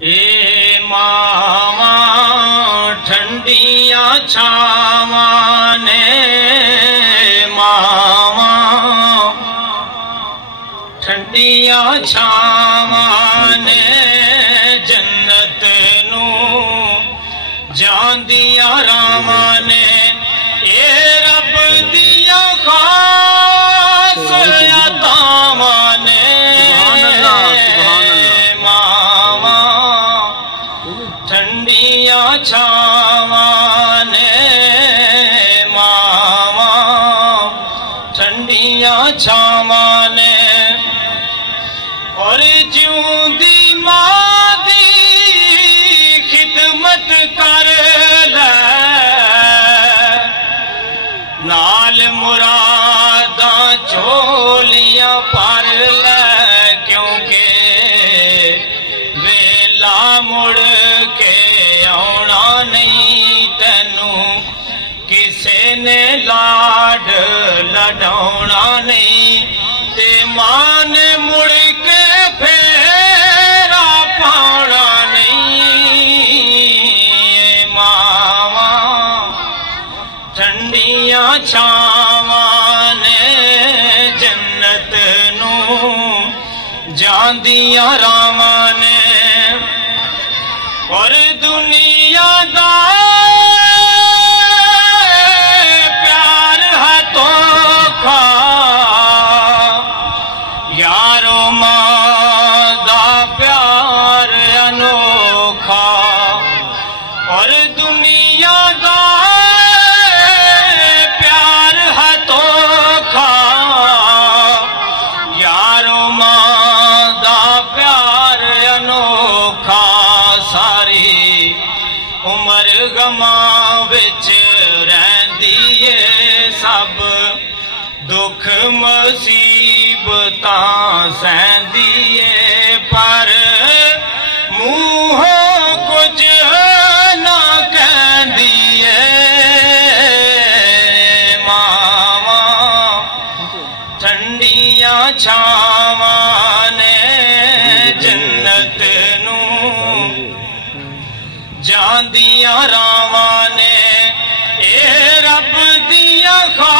ए मावा ठंडिया छावा ने मावा ठंडिया छावा ने जन्नत नू जांदिया रावा ने ए रब दिया खास अतावा ने ठंडिया छावा ने मावा ठंडिया छावा ने और जिऊंदी मां दी खिदमत कर ले नाल मुरादा झोलियां भर ले क्योंकि वेला मुड़ के आना नहीं तेनू किसे ने लाड लडाउना नहीं ते मां ने मुड़ के फेरा पाना नहीं मावा ठंडिया छावा ने जन्नत नू जांदिया रावा ने और दुनिया दा प्यार है तोखा यारो मां दा प्यार अनोखा और दुनिया दा प्यार है तोखा यारो मां दा प्यार अनोखा सारी उम्र गमा विच रहिंदी है सब दुख मुसीबतां सहंदी है पर मूहों कुछ ना कहंदी है मावा ठंडिया छावा ने जन्नत नू जांदिया रावा ने ए रब दिया खा